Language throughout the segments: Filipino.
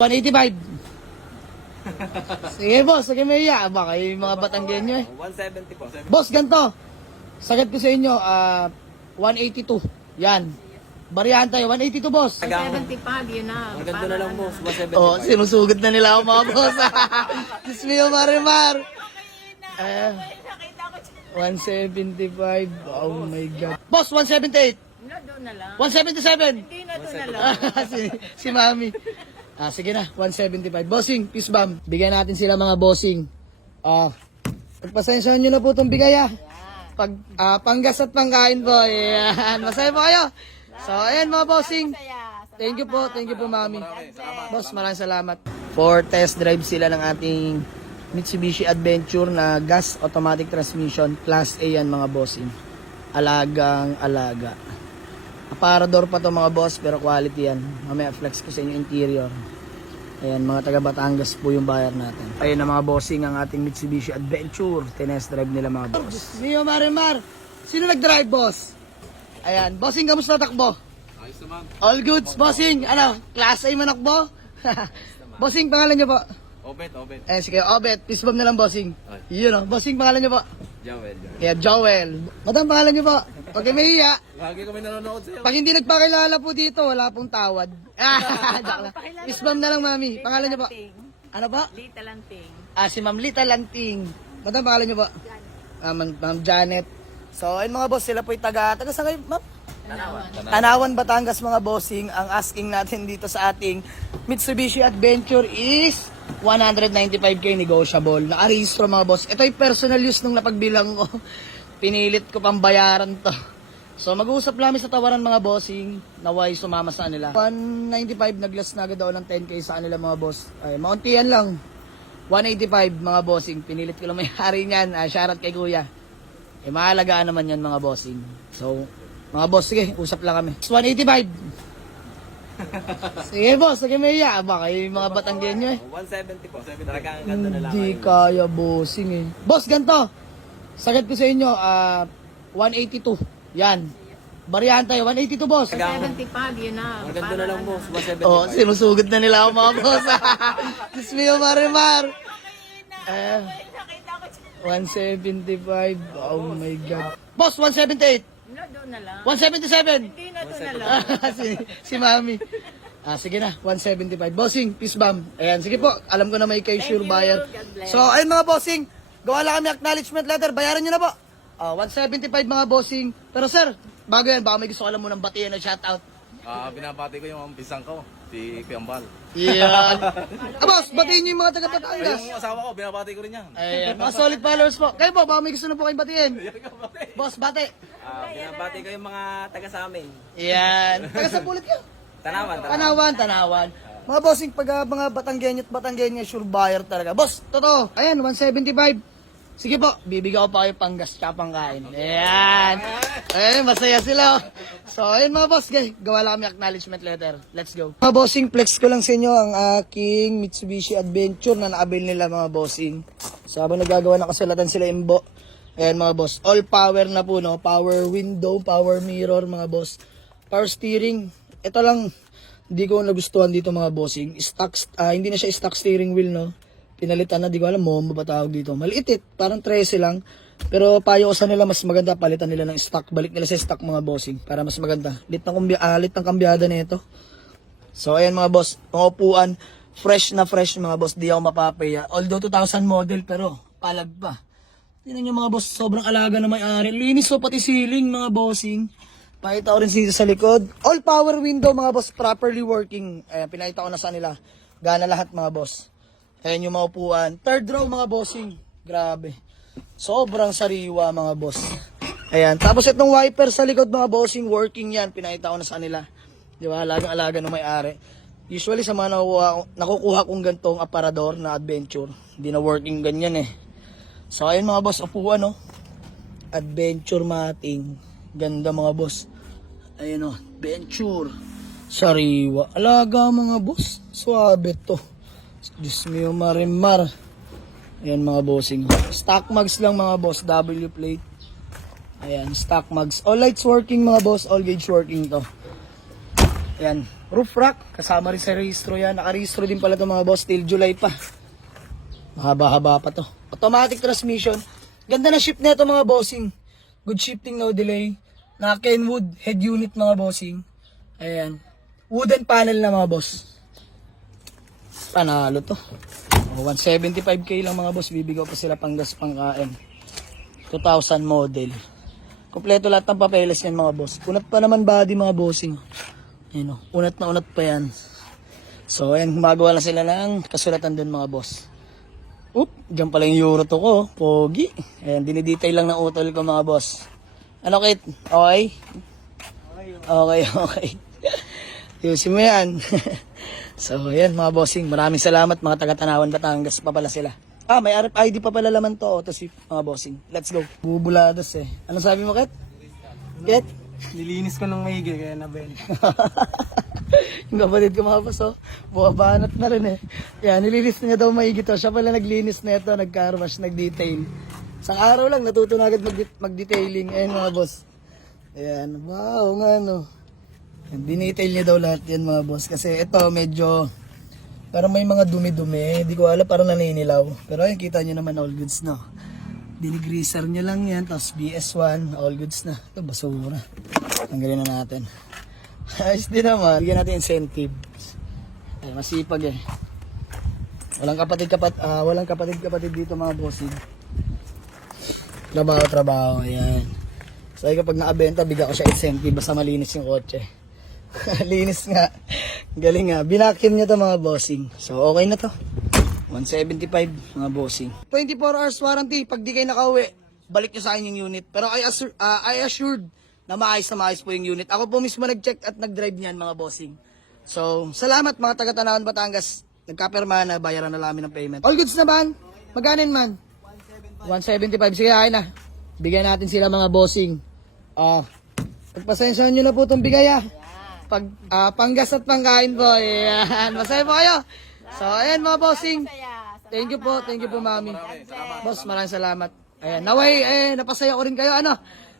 185. Sige boss, sige may iya. Baka yung mga Batanggenyo eh. 170 po. Boss, ganito. Sagad ko sa inyo, 182. Yan. Bariyahan tayo, 182 boss. 75, yun na. Ang ganda na lang boss, 175. Oh, sinusugat na nila ako mga boss. Diyos mio, Marimar. 175. Oh my God. Boss, 178. No, doon na lang. 177. Hindi na doon na lang. si Mami. Sige na, 175. Bossing, peace bomb. Bigyan natin sila mga bossing. Pagpasensyahan nyo na po itong bigay panggas at pangkain po. Ayan. Masaya po kayo. So, ayan mga bossing. Thank you po Mami. Boss, maraming salamat. For test drive sila ng ating Mitsubishi Adventure na gas automatic transmission. Class A yan mga bossing. Alagang alaga. Aparador pa to mga boss, pero quality yan. Mamaya flex ko sa inyo interior. Ayan, mga taga Batangas po yung buyer natin. Ayan na mga bossing ang ating Mitsubishi Adventure. Tinest drive nila mga boss. Mio Marimar, sino nag-drive boss? Ayan, bossing, kamusta takbo? Ayos naman. All goods, bossing. Ano, class A manakbo? Bossing, pangalan nyo po? Obet. Sige, Obet. Peace bomb na lang, bossing. Yun o. Bossing, pangalan nyo po? Joel. Yeah, Joel. Madam, pangalan nyo po? Pag may hiya. Lagi kami nanonood sa'yo. Pag hindi nagpakilala po dito, wala pong tawad. Joke lang. Peace bomb na lang, mami. Pangalan nyo po? Ano po? Lita Lanting. Si Ma'am Lita Lanting. Madam, pangalan nyo po? Ma'am Janet. So, ayun mga boss, sila po yung taga saan kayo, ma'am? Tanawan, Batangas mga bossing. Ang asking natin dito sa ating Mitsubishi Adventure is 195k negotiable. Nakarehistro mga boss. Ito yung personal use nung napagbilang ko. Pinilit ko pang bayaran to. So mag-uusap lang sa tawaran mga bossing. Naway sumama sa kanila. 195 naglas na agad ako ng 10k sa kanila mga boss. Ay, mauntian lang. 185 mga bossing. Pinilit ko lang may hari niyan. Shoutout kay kuya. Mahalagaan naman yan mga bossing. So, mga boss, sige, usap lang kami. 185. Sige boss, sige may iya. Baka yung mga Batanggenyo eh. 170 po. Talaga ang ganda na lang. Hindi kaya bossing eh. Boss, ganito. Sagad ko sa inyo, 182. Yan. Bariyahan tayo, 182 boss. 75, yun na. Ang ganda na lang boss, 175. Oh, sinusugat na nila ako mga boss. Diyos mio, Marimar. 175. Oh my God. Boss, 178. No, doon na lang. 177. Hindi na doon na lang. si Mami. Sige na, 175. Bossing, peace bomb. Ayan, sige po. Alam ko na may kay sure buyer. God bless. So, ayun mga bossing. Gawa lang kami acknowledgement letter. Bayaran nyo na po. 175 mga bossing. Pero sir, bago yan, baka may gusto ka lang munang batiin na shoutout. Binabati ko yung pisang ko, si Piambal. Yan. Boss, batiin nyo yung mga taga-Batangas. Yung asawa ko, binabati ko rin yan. Ayan, mga solid followers po. Kayo po, baka may gusto na po kayong batiin. Boss, bate. Binabati ko yung mga taga sa amin. Yan. Taga sa pulit kayo. Tanawan. Mga bossing, pag mga Batanggenyo at Batanggenyo, sure buyer talaga. Boss, totoo. Ayan, 175. Sige po, bibigyan ko pa kayo panggas tsaka pangkain. Ayan. Ayan, masaya sila. So, ayun mga boss, gawa lang kami acknowledgement letter. Let's go. Mga bossing, flex ko lang sa inyo ang aking Mitsubishi Adventure na na-avail nila mga bossing. So, habang nagagawa na kasulatan sila imbo. Ayan mga boss, all power na po, no? Power window, power mirror mga boss. Power steering. Ito lang, hindi ko nagustuhan dito mga bossing. Hindi na siya stock steering wheel, no? Pinalitan na, di ko alam, Momo ba tawag dito. Maliit, parang 13 lang. Pero payo ko sa nila, mas maganda, palitan nila ng stock. Balik nila sa stock mga bossing, para mas maganda. Lit ng kambyada na ito. So, ayan mga boss, ang upuan, fresh na fresh mga boss, di ako mapapaya. Although 2000 model, pero palag pa. Tingnan nyo mga boss, sobrang alaga na may-ari. Linis so pati ceiling mga bossing. Pakita ko rin dito sa likod. All power window mga boss, properly working. Ayan, pinakita ko na sa nila. Gana lahat mga boss. Ayan yung maupuan. Third row mga bossing. Grabe. Sobrang sariwa mga boss. Ayan. Tapos itong wiper sa likod mga bossing, working yan. Pinakita ko na sa nila. Di ba? Alagang-alaga ng may-ari. Usually sa mga nakukuha kong gantong aparador na adventure, hindi na working ganyan eh. So ayun mga boss, upuan no. Adventure mating. Ganda mga boss. Ayun o, adventure. Sariwa. Alaga mga boss. Suabe to. Diyos mio, Marimar. Ayan mga bossing. Stock mags lang mga boss. W plate. Ayan, stock mags. All lights working mga boss. All gauge working to. Ayan, roof rack, kasama rin sa registro yan. Nakarehistro din pala ito mga boss, till July pa. Mahaba-haba pa to. Automatic transmission. Ganda na ship na ito mga bossing. Good shifting, no delay. Na Kenwood head unit mga bossing. Ayan. Wooden panel na mga boss. Panalo to. 175k lang mga boss. Bibigaw pa sila panggas pangkain. 2000 model. Kompleto lahat ng papeles yan mga boss. Unat pa naman body mga bossing. Ayan o. Unat na unat pa yan. So ayan. Gumagawa lang sila ng kasulatan dun mga boss. Oop, dyan pala yung euro to ko. Pogi. Ayan, dinidetail lang ng utol ko mga boss. Ano Kit? Okay? Okay. Yusin mo yan. So, ayan mga bossing. Maraming salamat mga taga-Tanawan, Batangas pa pala sila. May RFID pa pala laman to. Autosip mga bossing. Let's go. Bubulados eh. Ano sabi mo Kit? Kit? Nilinis ko ng maigi kaya nabenta. Yung kapatid ko mga boss, oh. Buwabanat na rin eh. Yan, nilinis niya daw maigi to. Siya pala naglinis na ito, nag-carwash, nag-detail. Sa araw lang, natuto na agad mag-detailing. Ayan mga boss. Ayan, wow nga no. Dinetail niya daw lahat yan mga boss. Kasi ito medyo, parang may mga dumi-dumi. Hindi ko alam, parang naninilaw. Pero ayun, kita niyo naman all goods no. Dinigreaser niya lang yan. Tapos BS1, all goods na. Ito, basura. Tanggalin na natin. Ayos din naman. Bigyan natin incentive. Ay, masipag eh. Walang kapatid dito mga bossing. Trabaho. Ayan. So, kapag nakabenta, bigyan ko siya incentive. Basta malinis yung kotse. Linis nga. Galing nga. Binakim niya to mga bossing. So, okay na to. 175 mga bossing. 24 hours warranty. Pag di kayo nakauwi, balik nyo sa akin yung unit. Pero I assured na maayos po yung unit. Ako po mismo nag-check at nag-drive niyan mga bossing. So, salamat mga taga-Tanawan, Batangas. Nagkapirma na, bayaran na namin ng payment. All goods na man? Maganin man? 175. Sige, ay na. Bigyan natin sila mga bossing. Pagpasensyahan nyo na po itong bigay panggas at pangkain po. Ayan. Masaya po kayo. So, ayan mga bossing. Thank you po mami. Boss, maraming salamat. Ayan, naway, napasaya ko rin kayo.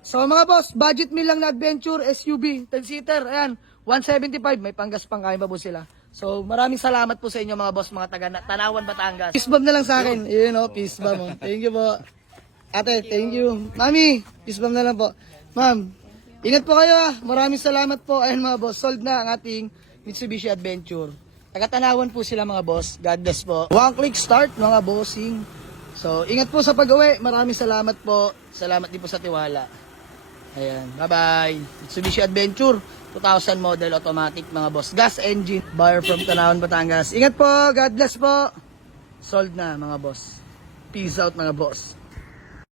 So mga boss, budget meal lang na adventure, SUV, 10-seater. Ayan, 175. May panggas pangkain pa po sila. So, maraming salamat po sa inyo mga boss, mga taga-Tanawan, Batangas. Peace bomb na lang sa akin. Peace bomb. Thank you po. Ate, thank you. Mami, peace bomb na lang po. Ma'am, ingat po kayo. Maraming salamat po. Ayan mga boss, sold na ang ating Mitsubishi Adventure. Taga-Tanawan po sila mga boss. God bless po. One click start mga bossing. So, ingat po sa pag-uwi. Maraming salamat po. Salamat din po sa tiwala. Ayan, bye-bye. Mitsubishi Adventure, 2000 model automatic mga boss. Gas engine. Buyer from Tanawan, Batangas. Ingat po. God bless po. Sold na mga boss. Peace out mga boss.